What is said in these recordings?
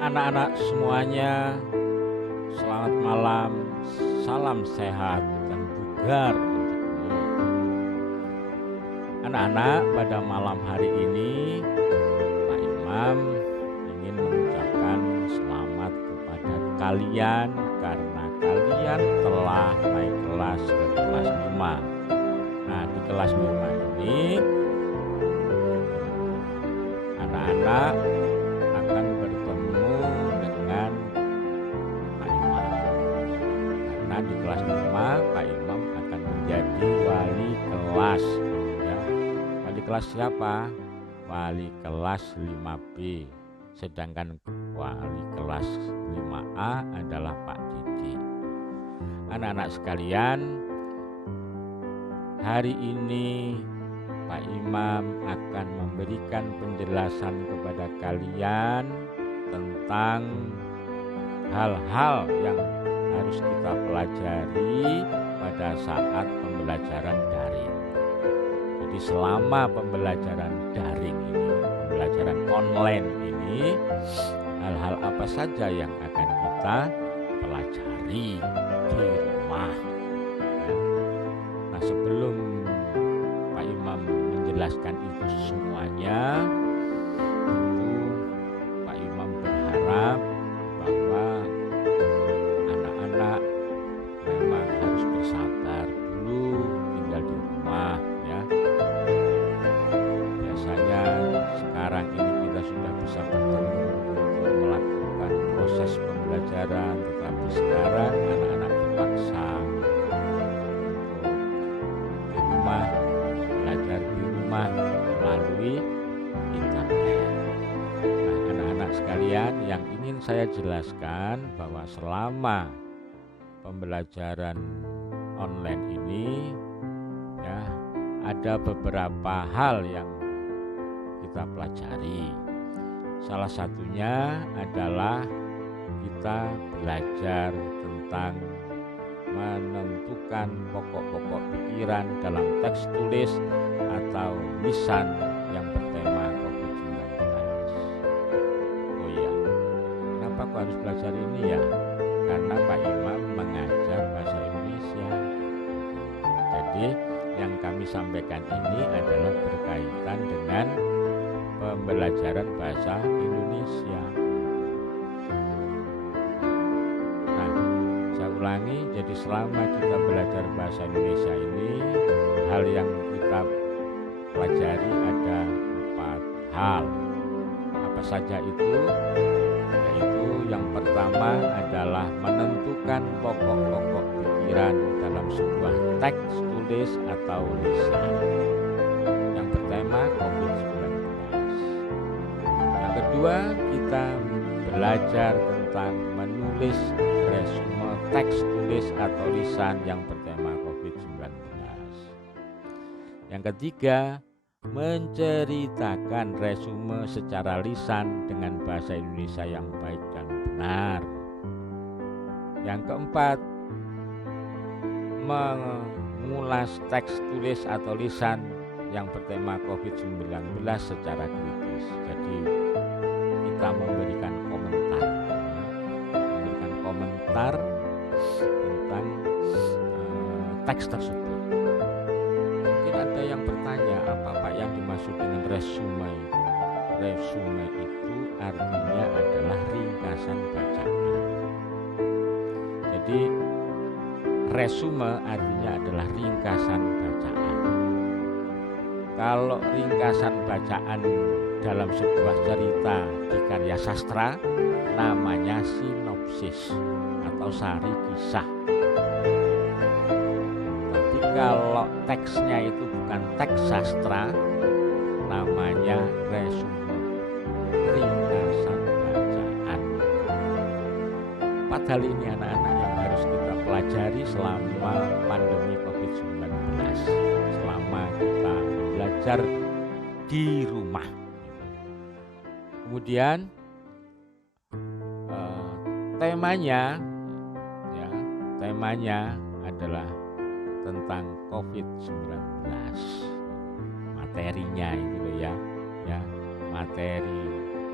Anak-anak semuanya, selamat malam, salam sehat dan bugar untukmu. Anak-anak, pada malam hari ini Pak Imam ingin mengucapkan selamat kepada kalian karena kalian telah naik kelas ke kelas 5. Nah, di kelas 5 ini anak-anak akan bertemu dengan Pak Imam, karena di kelas 5 Pak Imam akan menjadi wali kelas, ya. Wali kelas siapa? Wali kelas 5B, sedangkan wali kelas 5A adalah Pak Didi. Anak-anak sekalian, hari ini Pak Imam akan memberikan penjelasan kepada kalian tentang hal-hal yang harus kita pelajari pada saat pembelajaran daring. Jadi selama pembelajaran daring ini, pembelajaran online ini, hal-hal apa saja yang akan kita pelajari di rumah. Nah, sebelum Pak Imam menjelaskan itu semuanya, tentu Pak Imam berharap bahwa anak-anak memang harus bersabar dulu tinggal di rumah, ya. Biasanya sekarang ini kita sudah bisa bertemu untuk melakukan proses pembelajaran, tetapi sekarang anak-anak dipaksa belajar di rumah melalui internet. Nah, anak-anak sekalian, yang ingin saya jelaskan bahwa selama pembelajaran online ini, ya, ada beberapa hal yang kita pelajari. Salah satunya adalah kita belajar tentang menentukan pokok-pokok pikiran dalam teks tulis atau lisan yang bertema COVID-19. Oh iya, kenapa kok harus belajar ini ya? Karena Pak Imam mengajar bahasa Indonesia. Jadi yang kami sampaikan ini adalah berkaitan dengan pembelajaran bahasa Indonesia. Ulangi, jadi selama kita belajar bahasa Indonesia ini, hal yang kita pelajari ada 4 hal. Apa saja itu? Yaitu yang pertama adalah menentukan pokok-pokok pikiran dalam sebuah teks tulis atau lisan yang bertema COVID-19. Yang kedua, kita belajar tentang menulis resume teks tulis atau lisan yang bertema COVID-19. Yang ketiga, menceritakan resume secara lisan dengan bahasa Indonesia yang baik dan benar. Yang keempat, mengulas teks tulis atau lisan yang bertema COVID-19 secara kritis. Jadi kita memberikan komentar tentang teks tersebut. Mungkin ada yang bertanya, apa Pak yang dimaksud dengan resume itu? Resume itu artinya adalah ringkasan bacaan. Jadi resume artinya adalah ringkasan bacaan. Kalau ringkasan bacaan dalam sebuah cerita di karya sastra namanya sinopsis atau sari kisah. Tapi kalau teksnya itu bukan teks sastra, namanya resume, ringkasan bacaan. 4 hal ini anak-anak yang harus kita pelajari selama pandemi COVID-19, selama kita belajar di rumah. Kemudian temanya adalah tentang COVID-19. Materinya itu ya, materi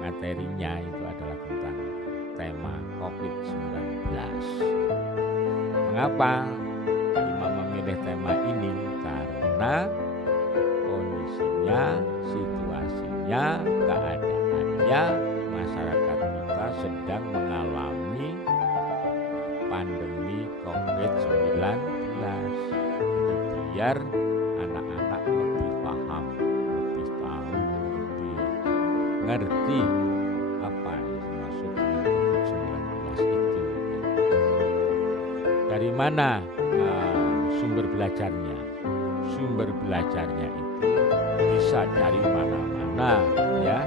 materinya itu adalah tentang tema COVID-19. Mengapa Pak Imam memilih tema ini? Karena kondisinya, situasinya, keadaannya, masyarakat kita sedang mengalami pandemi COVID-19. Jadi biar anak-anak lebih paham, lebih tahu, lebih ngerti apa yang dimaksud dengan COVID-19 itu. Dari mana sumber belajarnya? Sumber belajarnya itu bisa dari mana-mana, ya.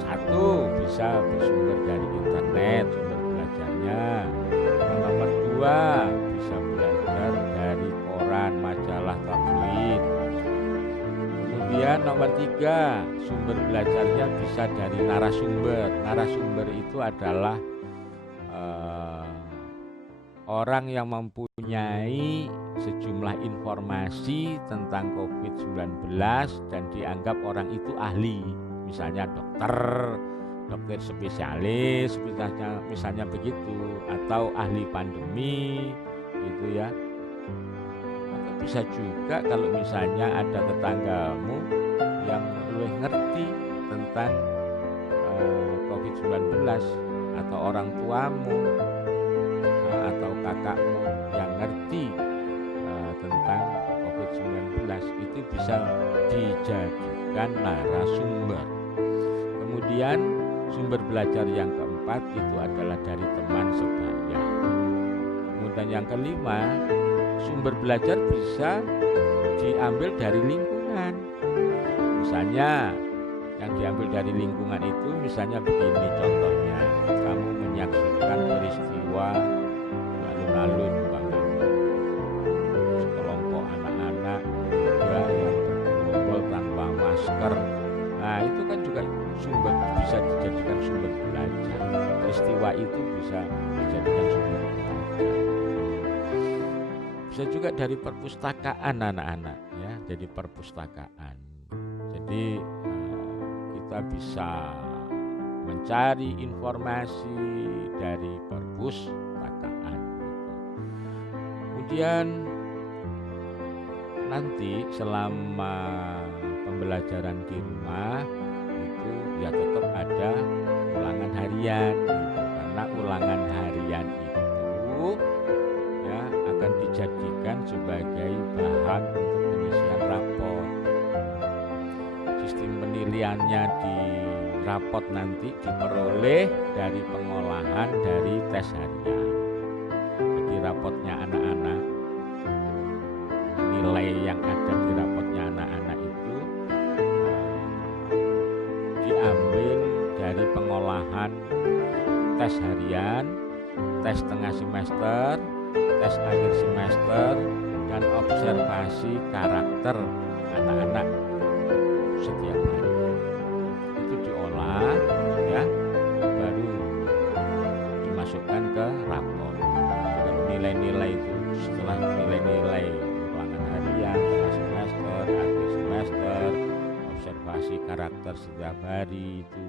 Satu, bisa bersumber dari internet sumber belajarnya. Yang nomor dua, bisa belajar dari koran, majalah, tabloid. Kemudian nomor tiga, sumber belajarnya bisa dari narasumber. Narasumber itu adalah orang yang mempunyai sejumlah informasi tentang COVID-19 dan dianggap orang itu ahli. Misalnya dokter spesialis, misalnya begitu, atau ahli pandemi gitu ya. Atau bisa juga kalau misalnya ada tetanggamu yang lebih ngerti tentang COVID-19, atau orang tuamu atau kakakmu yang ngerti tentang COVID-19, itu bisa dijadikan narasumber. Kemudian sumber belajar yang keempat itu adalah dari teman sebaya. Kemudian yang kelima, sumber belajar bisa diambil dari lingkungan. Misalnya yang diambil dari lingkungan itu misalnya begini contohnya, kamu menyaksikan peristiwa alun-alun sekelompok anak-anak ya, yang bergerombol tanpa masker. Nah itu kan juga bisa dijadikan sumber belajar. Peristiwa itu bisa dijadikan sumber belajar. Bisa juga dari perpustakaan anak-anak ya, jadi perpustakaan. Jadi kita bisa mencari informasi dari perpustakaan. Kemudian nanti selama pembelajaran di rumah itu ya tetap ada ulangan harian gitu. Karena ulangan harian itu ya akan dijadikan sebagai bahan untuk pengisian rapor. Sistem penilaiannya di rapot nanti diperoleh dari pengolahan dari tes harian. Jadi rapotnya anak-anak, nilai yang ada di rapotnya anak-anak itu diambil dari pengolahan tes harian, tes tengah semester, tes akhir semester, dan observasi karakter anak-anak setiap hari. Itu diolah ya, baru dimasukkan ke rapor. Kalau nilai-nilai itu setelah nilai-nilai ulangan harian, tengah semester, akhir semester, observasi karakter setiap hari itu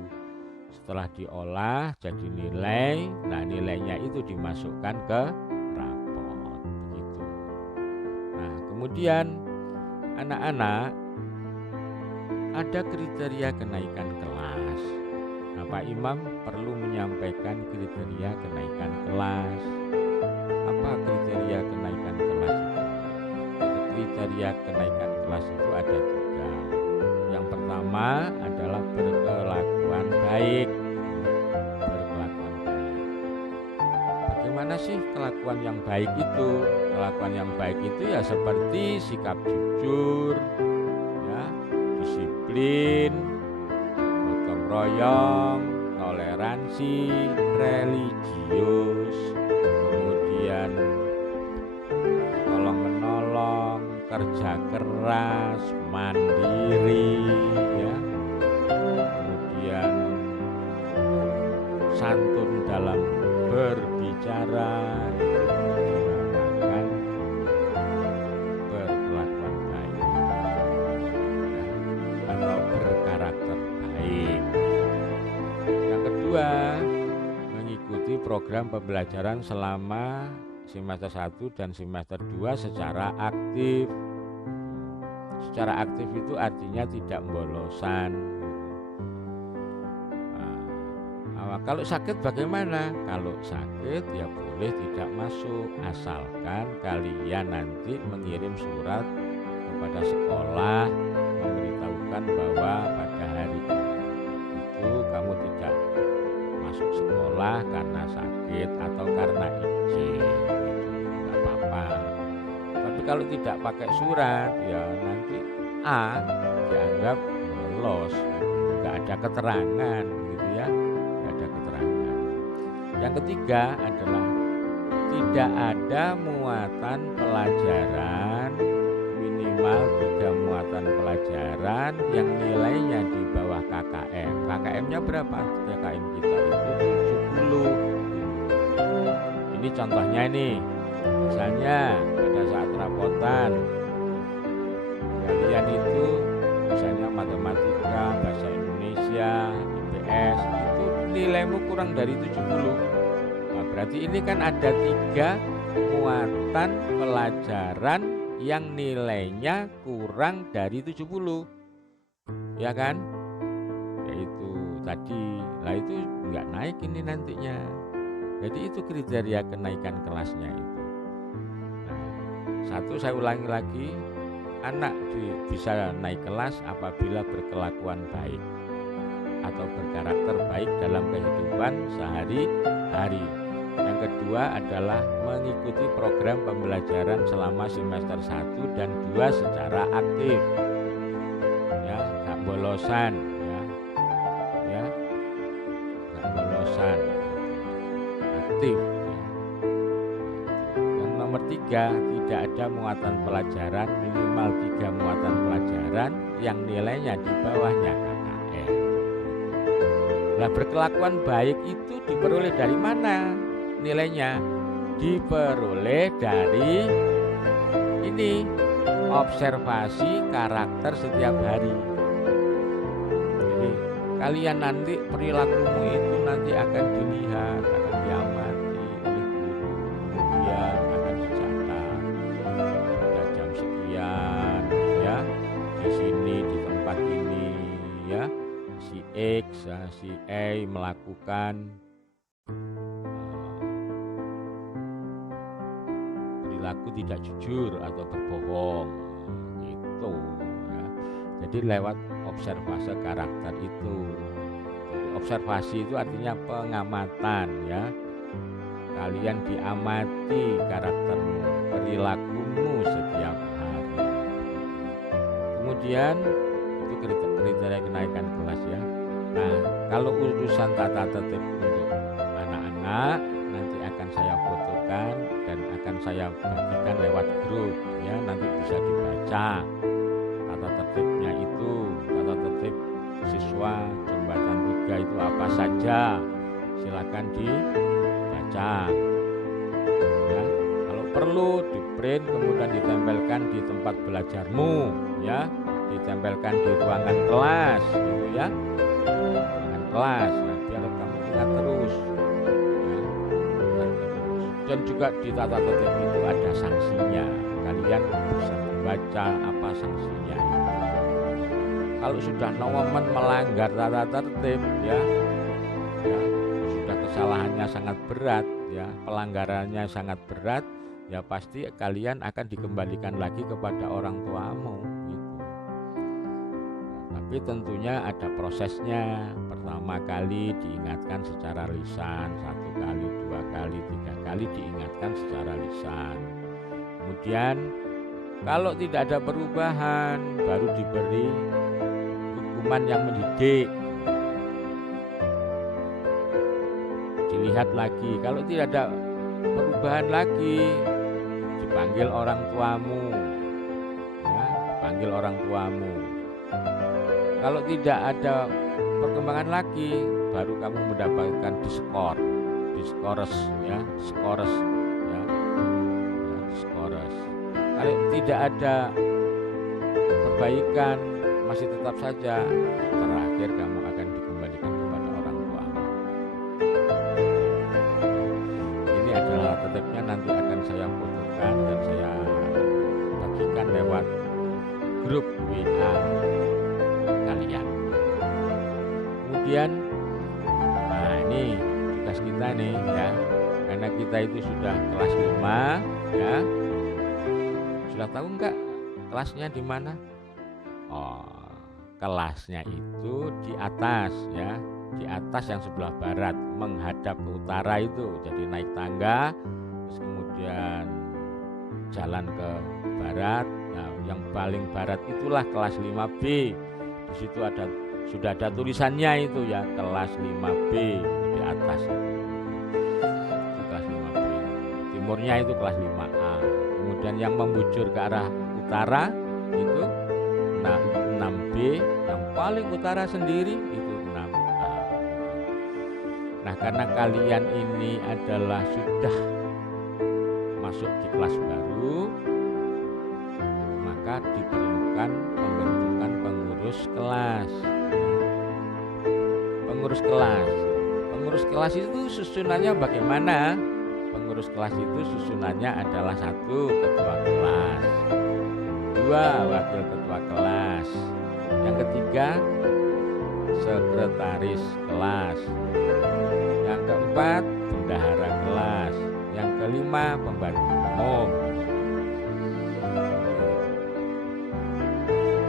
setelah diolah jadi nilai. Nah nilainya itu dimasukkan ke rapor begitu. Nah kemudian anak-anak ada kriteria kenaikan kelas. Nah, Pak Imam perlu menyampaikan kriteria kenaikan kelas. Apa kriteria kenaikan kelas itu? Kriteria kenaikan kelas itu ada 3. Yang pertama adalah berkelakuan baik. Berkelakuan baik. Bagaimana sih kelakuan yang baik itu? Kelakuan yang baik itu ya seperti sikap jujur, disiplin, gotong royong, toleransi, religius, kemudian tolong menolong, kerja keras, mandiri, ya, kemudian santun dalam berbicara, itu dinamakan berkelakuan baik atau berkarakter baik. program pembelajaran selama semester 1 dan semester 2 secara aktif. Secara aktif itu artinya tidak bolosan. Nah, kalau sakit bagaimana? Kalau sakit ya boleh tidak masuk, asalkan kalian nanti mengirim surat kepada sekolah memberitahukan bahwa pada hari itu kamu tidak masuk sekolah karena sakit atau karena izin, nggak apa-apa. Tapi kalau tidak pakai surat ya nanti A dianggap bolos, nggak ada keterangan gitu ya, nggak ada keterangan. Yang ketiga adalah tidak ada muatan pelajaran, minimal 3 muatan pelajaran yang nilainya di bawah KKM. KKM-nya berapa? KKM kita itu 70. Ini contohnya nih. Misalnya pada saat rapotan kalian itu misalnya matematika, bahasa Indonesia, IPS itu nilaimu kurang dari 70. Nah, berarti ini kan ada 3 muatan pelajaran yang nilainya kurang dari 70. Ya kan? Yaitu tadi. Lah itu enggak naik ini nantinya. Jadi itu kriteria kenaikan kelasnya itu. Satu, saya ulangi lagi, anak bisa naik kelas apabila berkelakuan baik atau berkarakter baik dalam kehidupan sehari-hari. Yang kedua adalah mengikuti program pembelajaran selama semester 1 dan 2 secara aktif. Ya, gak bolosan ya. Ya. Gak bolosan. Aktif. Yang nomor 3, tidak ada muatan pelajaran, minimal 3 muatan pelajaran yang nilainya di bawahnya KKM. Nah, berkelakuan baik itu diperoleh dari mana nilainya? Diperoleh dari ini, observasi karakter setiap hari. Jadi kalian nanti perilakumu itu nanti akan dilihat, akan diamati oleh guru, kemudian akan dicatat pada jam sekian ya, di sini di tempat ini ya, si X si A melakukan perilaku tidak jujur atau berbohong gitu ya. Jadi lewat observasi karakter itu. Jadi observasi itu artinya pengamatan ya. Kalian diamati karaktermu, perilakumu setiap hari. Kemudian itu kriteria kenaikan kelas ya. Nah, kalau urusan tata tertib untuk anak-anak nanti akan saya fotokan dan akan saya bagikan lewat grup ya, nanti bisa dibaca tata tertibnya itu. Tata tertib siswa jembatan 3 itu apa saja, silakan dibaca ya. Kalau perlu di print kemudian ditempelkan di tempat belajarmu ya, ditempelkan di ruangan kelas gitu ya, ruangan kelas ya, biar kamu ingat terus. Dan juga di tata tertib itu ada sanksinya. Kalian bisa membaca apa sanksinya itu. Kalau sudah nomen melanggar tata tertib ya, sudah kesalahannya sangat berat ya, pelanggarannya sangat berat ya, pasti kalian akan dikembalikan lagi kepada orang tuamu gitu. Tapi tentunya ada prosesnya. Pertama kali diingatkan secara lisan, 1 kali, 2 kali, 3 kali diingatkan secara lisan. Kemudian kalau tidak ada perubahan baru diberi hukuman yang mendidik. Dilihat lagi, kalau tidak ada perubahan lagi dipanggil orang tuamu ya, dipanggil orang tuamu. Kalau tidak ada perkembangan lagi baru kamu mendapatkan diskores ya, diskores ya, diskores. Kalau tidak ada perbaikan masih tetap saja, terakhir kamu akan dikembalikan kepada orang tua. Resepnya nanti akan saya fotokan dan saya bagikan lewat grup WA kalian. Kemudian, nah ini tugas kita nih ya, karena kita itu sudah kelas 5 ya. Sudah tahu enggak kelasnya di mana? Oh, kelasnya itu di atas ya, di atas yang sebelah barat menghadap ke utara itu. Jadi naik tangga, terus kemudian jalan ke barat. Nah, yang paling barat itulah kelas 5B. Di situ sudah ada tulisannya itu ya, kelas 5B di atas. Itu kelas 5B. Timurnya itu kelas 5A. Kemudian yang membujur ke arah utara itu 6B, yang paling utara sendiri itu 6A. Nah, karena kalian ini adalah sudah masuk di kelas baru, maka diperlukan pembentukan pengurus kelas. Pengurus kelas itu susunannya bagaimana? Pengurus kelas itu susunannya adalah 1. Ketua kelas, 2. Wakil ketua kelas, yang ketiga sekretaris kelas, yang keempat bendahara kelas, yang kelima pembantu umum.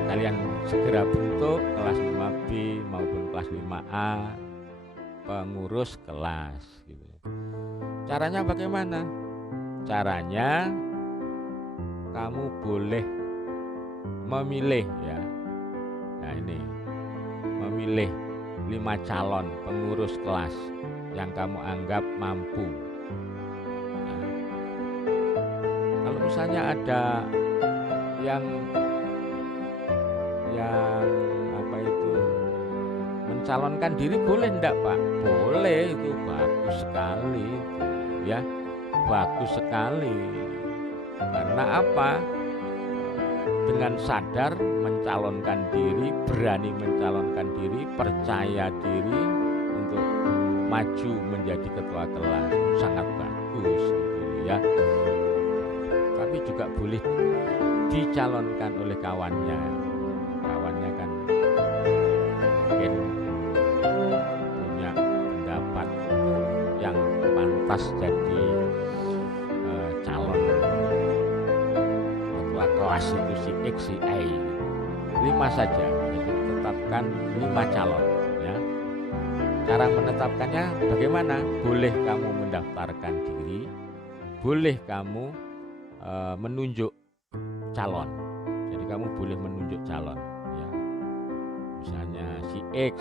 Kalian segera bentuk kelas 5B maupun kelas 5A pengurus kelas gitu. Caranya bagaimana? Caranya kamu boleh memilih ya. Nah ini, memilih 5 calon pengurus kelas yang kamu anggap mampu. Nah, kalau misalnya ada yang apa itu mencalonkan diri, boleh enggak Pak? Boleh, itu bagus sekali ya, bagus sekali. Karena apa? Dengan sadar mencalonkan diri, berani mencalonkan diri, percaya diri untuk maju menjadi ketua kelas, sangat bagus gitu ya. Tapi juga boleh dicalonkan oleh kawannya kan mungkin punya pendapat yang pantas jadi calon ketua kelas itu si X, si Y. 5 saja, jadi tetapkan 5 calon ya. Cara menetapkannya bagaimana? Boleh kamu mendaftarkan diri, boleh kamu menunjuk calon. Jadi kamu boleh menunjuk calon ya. Misalnya si X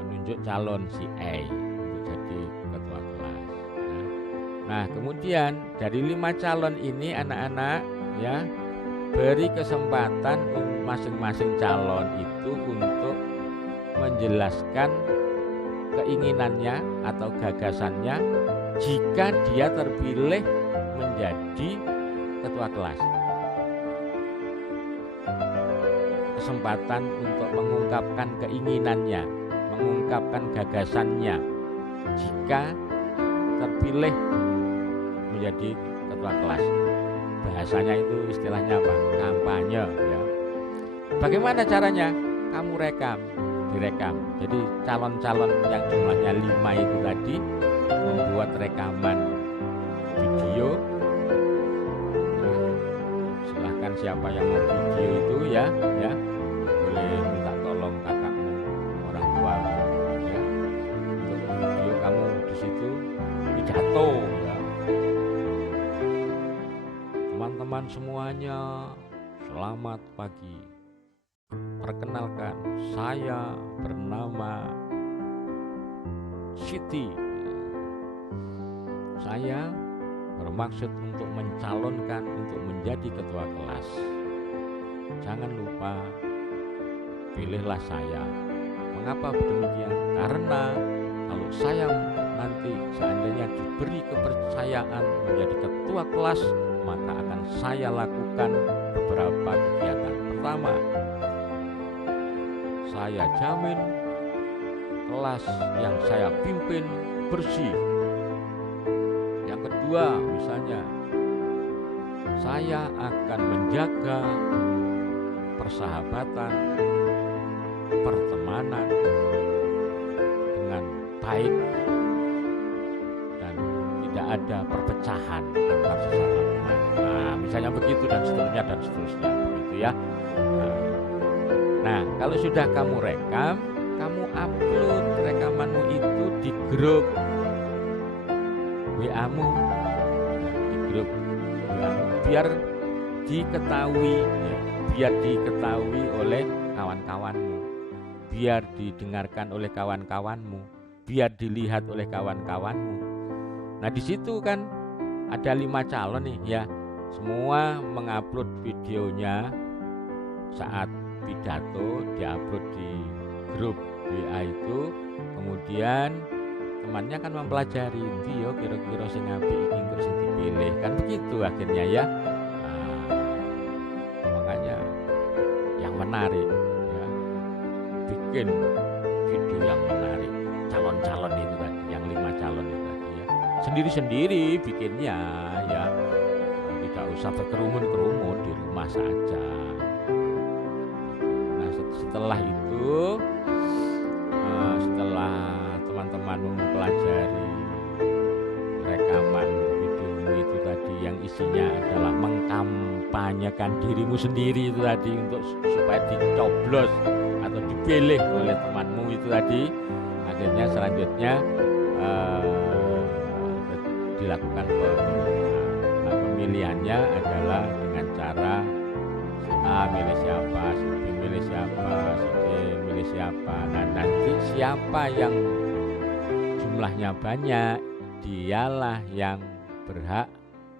menunjuk calon si Y untuk jadi ketua kelas ya. Nah, kemudian dari 5 calon ini anak-anak ya, beri kesempatan masing-masing calon itu untuk menjelaskan keinginannya atau gagasannya jika dia terpilih menjadi ketua kelas. Kesempatan untuk mengungkapkan keinginannya, mengungkapkan gagasannya jika terpilih menjadi ketua kelas. Bahasanya itu istilahnya apa? Kampanye ya. Bagaimana caranya? Kamu direkam. Jadi calon-calon yang jumlahnya 5 itu tadi membuat rekaman video. Nah, silahkan siapa yang mau video itu ya, boleh minta tolong kakakmu, orang tuamu ya, untuk video kamu di situ pidato ya. Teman-teman semuanya, selamat pagi. Perkenalkan, saya bernama Siti. Saya bermaksud untuk mencalonkan untuk menjadi ketua kelas. Jangan lupa pilihlah saya. Mengapa demikian? Karena kalau saya nanti seandainya diberi kepercayaan menjadi ketua kelas, maka akan saya lakukan beberapa kegiatan. Pertama, saya jamin kelas yang saya pimpin bersih, kedua misalnya, saya akan menjaga persahabatan, pertemanan dengan baik dan tidak ada perpecahan antar sesama teman. Nah, misalnya begitu dan seterusnya begitu ya. Nah, kalau sudah kamu rekam, kamu upload rekamanmu itu di grup WA-mu, di grup WA-mu, biar diketahui oleh kawan-kawanmu, biar didengarkan oleh kawan-kawanmu, biar dilihat oleh kawan-kawanmu. Nah, di situ kan ada 5 calon nih ya, semua mengupload videonya saat pidato, diupload di grup WA itu, kemudian temannya kan mempelajari yo kira-kira sing apik iki terus sing dipilih, kan begitu akhirnya ya. Nah, makanya yang menarik ya, bikin video yang menarik, calon-calon itu tadi, yang 5 calon itu tadi ya, sendiri-sendiri bikinnya ya, tidak usah berkerumun-kerumun, di rumah saja. Nah, setelah itu, setelah teman-teman mempelajari rekaman videomu itu tadi yang isinya adalah mengkampanyekan dirimu sendiri itu tadi untuk supaya dicoblos atau dipilih oleh temanmu itu tadi, akhirnya selanjutnya dilakukan pemilihan. Nah, pemilihannya adalah dengan cara si A milih siapa, si B milih siapa, si C milih siapa. Nah, nanti siapa yang jumlahnya banyak, dialah yang berhak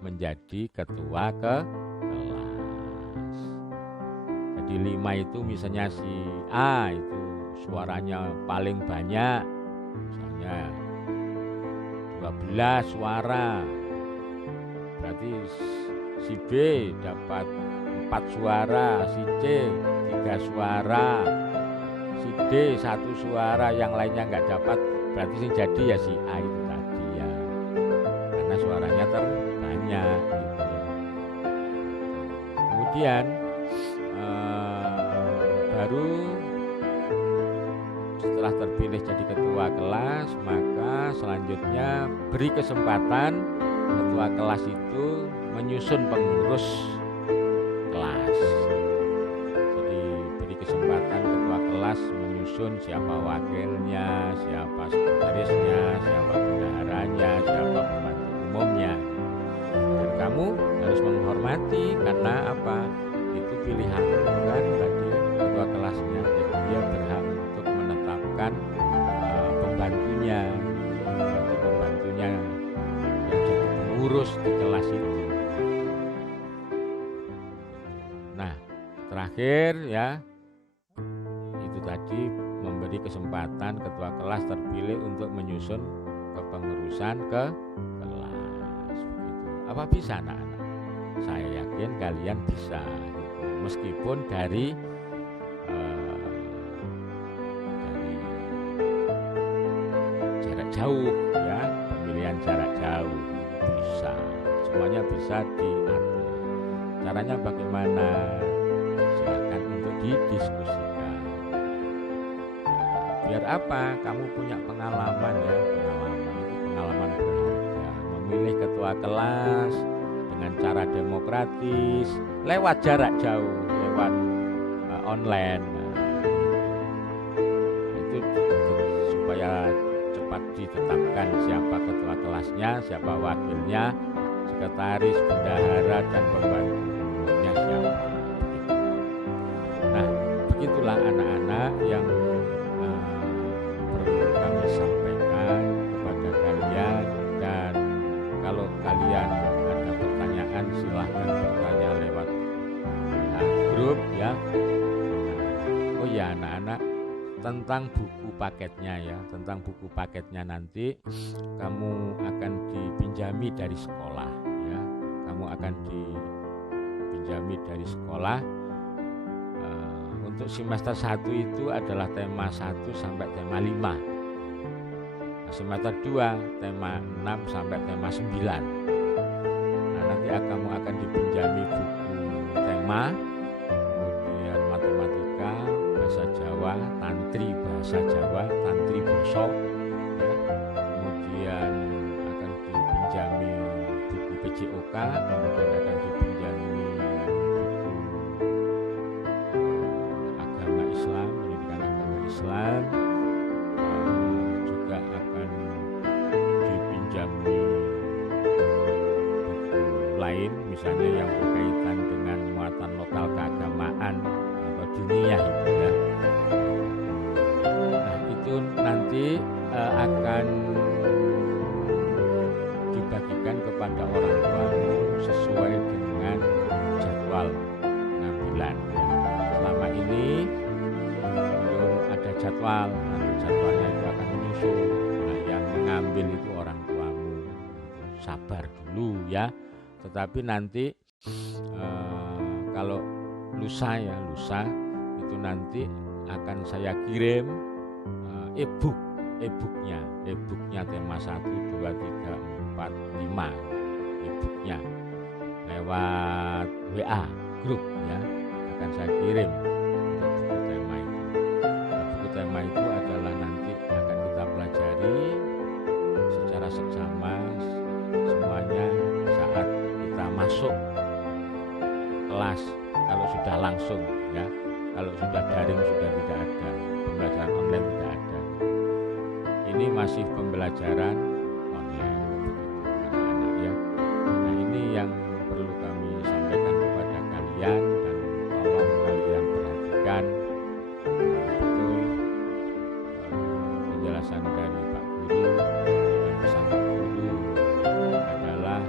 menjadi ketua kelas. Jadi 5 itu misalnya si A itu suaranya paling banyak, misalnya 12 suara, berarti si B dapat 4 suara, si C 3 suara, si D 1 suara, yang lainnya nggak dapat, berarti sing jadi ya si A itu tadi ya, karena suaranya terbanyak gitu ya. Kemudian baru setelah terpilih jadi ketua kelas, maka selanjutnya beri kesempatan ketua kelas itu menyusun pengurus kelas. Jadi beri kesempatan ketua kelas menyusun siapa wakilnya, siapa sekretarisnya, siapa bendaharanya, siapa pembantu umumnya. Dan kamu harus menghormati, karena apa? Itu pilihan kan tadi ketua kelasnya, jadi dia berhak untuk menetapkan pembantunya yang jadi pengurus di kelas itu. Nah, terakhir ya, itu tadi memberi kesempatan ketua kelas terpilih untuk menyusun kepengurusan ke kelas. Begitu. Apa bisa anak-anak? Saya yakin kalian bisa gitu. Meskipun dari jarak jauh ya, pemilihan jarak jauh bisa, semuanya bisa diatur. Caranya bagaimana? Silakan untuk didiskusikan. Biar apa? Kamu punya pengalaman ya, pengalaman berharga. Memilih ketua kelas dengan cara demokratis, lewat jarak jauh, lewat online. Itu supaya cepat ditetapkan siapa ketua kelasnya, siapa wakilnya, sekretaris, bendahara, dan pembantu umumnya siapa. Nah, begitulah anak-anak yang perlu kami sampaikan kepada kalian. Dan kalau kalian ada pertanyaan, silahkan bertanya lewat grup ya. Oh ya anak-anak, tentang buku paketnya ya, tentang buku paketnya nanti kamu akan dipinjami dari sekolah ya, kamu akan dipinjami dari sekolah. Untuk semester 1 itu adalah tema 1 sampai tema 5. Semester 2 tema 6 sampai tema 9. nanti kamu akan dipinjami buku tema, kemudian matematika, bahasa Jawa, tantri bahasa Jawa, tantri boso, ya. Kemudian akan dipinjami buku PJOK, kemudian akan dipinjami buku agama Islam, pendidikan agama Islam, juga akan dipinjami lain, misalnya yang berkaitan dengan muatan lokal keagamaan atau diniyah itu ya. Nah itu nanti akan dibagikan kepada orang tuamu sesuai dengan jadwal pengambilan ya. Selama ini belum ada jadwal, nanti jadwalnya itu akan menyusul. Nah yang mengambil itu orang tuamu, sabar dulu ya. Tetapi nanti kalau lusa itu nanti akan saya kirim e-booknya tema 1, 2, 3, 4, 5 e-booknya lewat WA grup ya, akan saya kirim untuk buku tema itu. Nah, buku tema itu adalah nanti akan kita pelajari secara seksama semuanya saat kita masuk kelas. Kalau sudah langsung ya, kalau sudah daring sudah tidak ada, pembelajaran online tidak ada. Ini masih pembelajaran online anak-anak ya. Nah ini yang perlu kami sampaikan kepada kalian, dan tolong kalian perhatikan betul penjelasan dari Pak Guru dan pesan Pak Guru adalah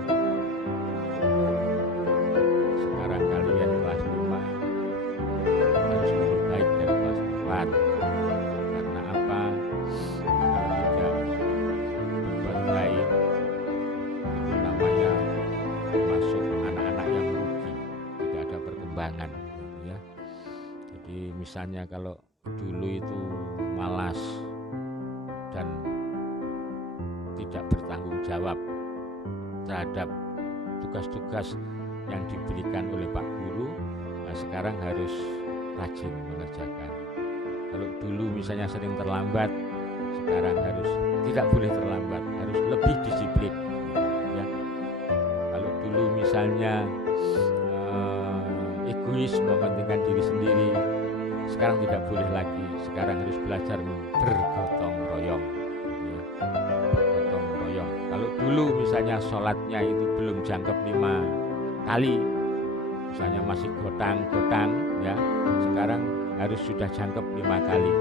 sekarang kalian kelas 5 harus lebih baik dari kelas 4. Karena apa? Kalau tidak berbuat baik, itu namanya termasuk anak-anak yang rugi, tidak ada perkembangan ya. Jadi misalnya kalau dulu itu malas dan tidak bertanggung jawab terhadap tugas-tugas yang diberikan oleh Pak Guru, nah sekarang harus rajin mengerjakan. Kalau dulu misalnya sering terlambat, sekarang harus tidak boleh terlambat, harus lebih disiplin ya. Kalau dulu misalnya egois, mementingkan diri sendiri, sekarang tidak boleh lagi, sekarang harus belajar bergotong royong ya. Bergotong royong. Kalau dulu misalnya sholatnya itu belum jangkep 5 kali, misalnya masih gotang-gotang ya, sekarang harus sudah jangkep 5 kali,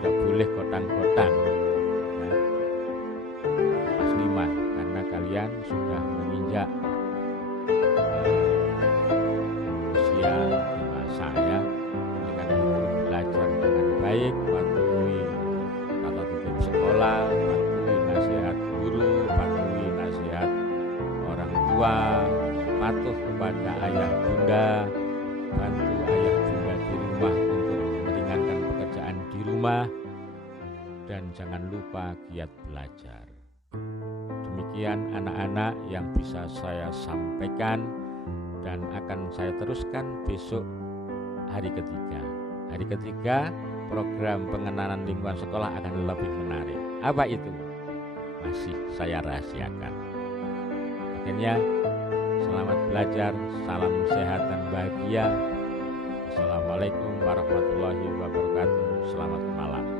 tidak boleh gotang-gotang ya. Pas 5 karena kalian sudah menginjak usia dewasa ya. Jadi karena itu belajar dengan baik, patuhi tata tertib sekolah, patuhi nasihat guru, patuhi nasihat orang tua, patuh kepada ayah bunda, bantu ayah bunda di rumah untuk meringankan pekerjaan di rumah, dan jangan lupa giat belajar. Demikian anak-anak yang bisa saya sampaikan, dan akan saya teruskan besok hari ketiga. Hari ketiga program pengenalan lingkungan sekolah akan lebih menarik. Apa itu? Masih saya rahasiakan. Akhirnya selamat belajar, salam sehat dan bahagia. Assalamualaikum warahmatullahi wabarakatuh. Selamat malam.